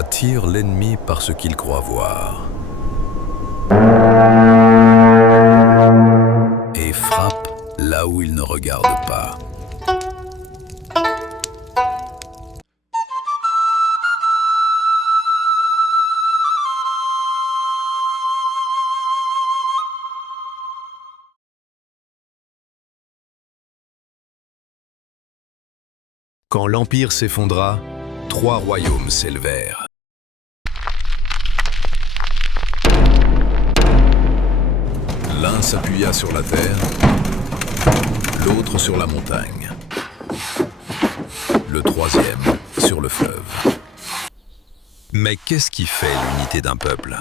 attire l'ennemi par ce qu'il croit voir et frappe là où il ne regarde pas. Quand l'Empire s'effondra, 3 royaumes s'élevèrent. L'un s'appuya sur la terre, l'autre sur la montagne, le troisième sur le fleuve. Mais qu'est-ce qui fait l'unité d'un peuple?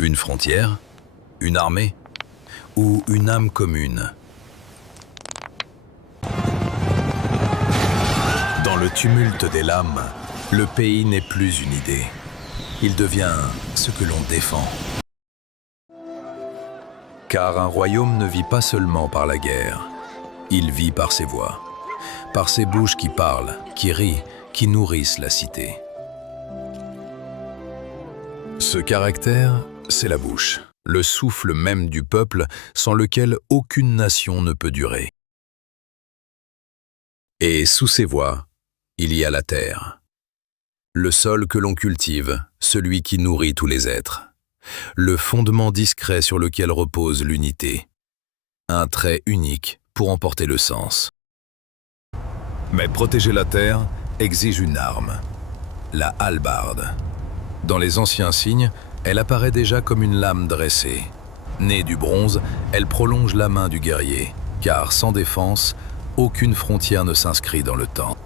Une frontière? Une armée? Ou une âme commune? Dans le tumulte des lames, le pays n'est plus une idée. Il devient ce que l'on défend. Car un royaume ne vit pas seulement par la guerre. Il vit par ses voix, par ses bouches qui parlent, qui rient, qui nourrissent la cité. Ce caractère, c'est la bouche, le souffle même du peuple sans lequel aucune nation ne peut durer. Et sous ces voix, il y a la terre, le sol que l'on cultive, celui qui nourrit tous les êtres, le fondement discret sur lequel repose l'unité, un trait unique pour emporter le sens. Mais protéger la terre exige une arme, la hallebarde. Dans les anciens signes, elle apparaît déjà comme une lame dressée. Née du bronze, elle prolonge la main du guerrier, car sans défense, aucune frontière ne s'inscrit dans le temps.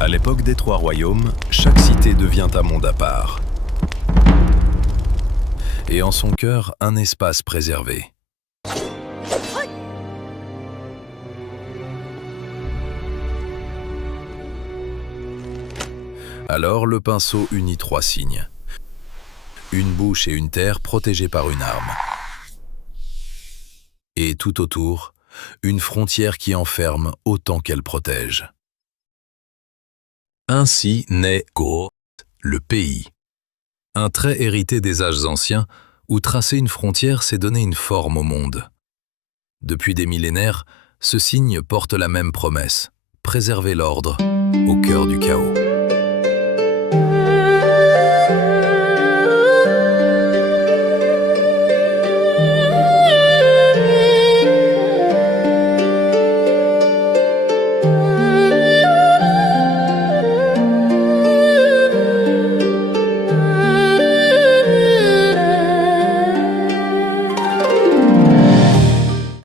À l'époque des 3 royaumes, chaque cité devient un monde à part. Et en son cœur, un espace préservé. Alors le pinceau unit 3 signes. Une bouche et une terre protégées par une arme. Et tout autour, une frontière qui enferme autant qu'elle protège. Ainsi naît Goth, le pays. Un trait hérité des âges anciens où tracer une frontière, c'est donner une forme au monde. Depuis des millénaires, ce signe porte la même promesse, préserver l'ordre au cœur du chaos.